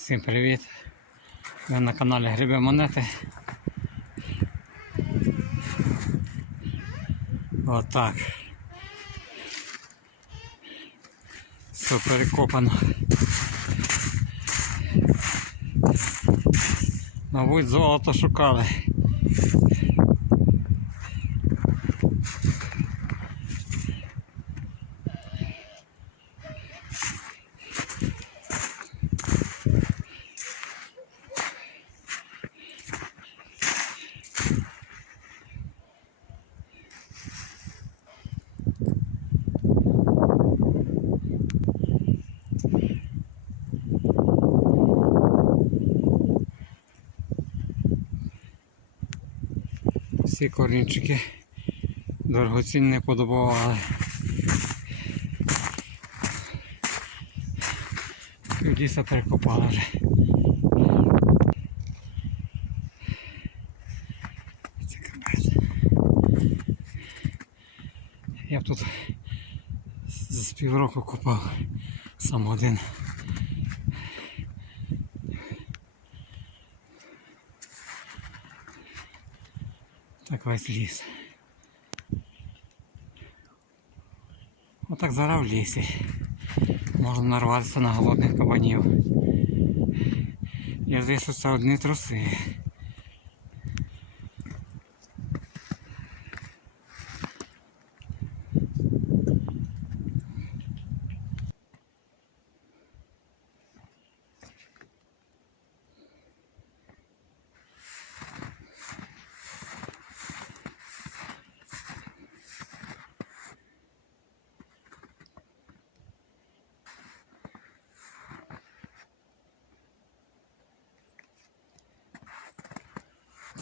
Всім привіт! Ви на каналі Гриби Монети. Отак. Все перекопано. Мабуть, золото шукали. Всі корінчики дорогоцінні подобували. Півдіса перекопали вже. Це капець. Я б тут з півроку копав сам один. Так весь ліс. Отак зараз в лісі. Можна нарватися на голодних кабанів. Я здається, що це одні труси.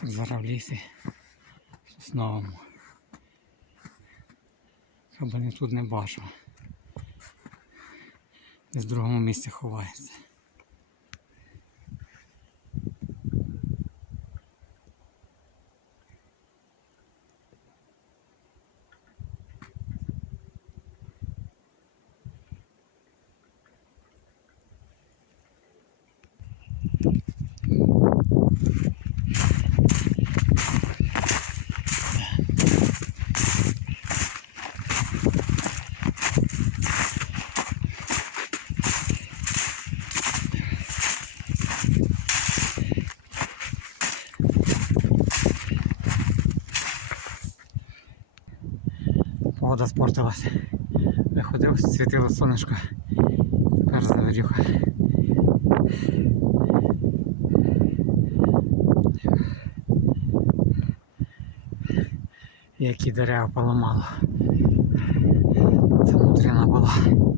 Зараз в лісі. сосновому. сосновому. Кабани тут не бачу. Десь в другому місці ховається. Погода спортилась. Виходив, світило сонечко. Тепер завірюха. Які дерева поламало. 过来。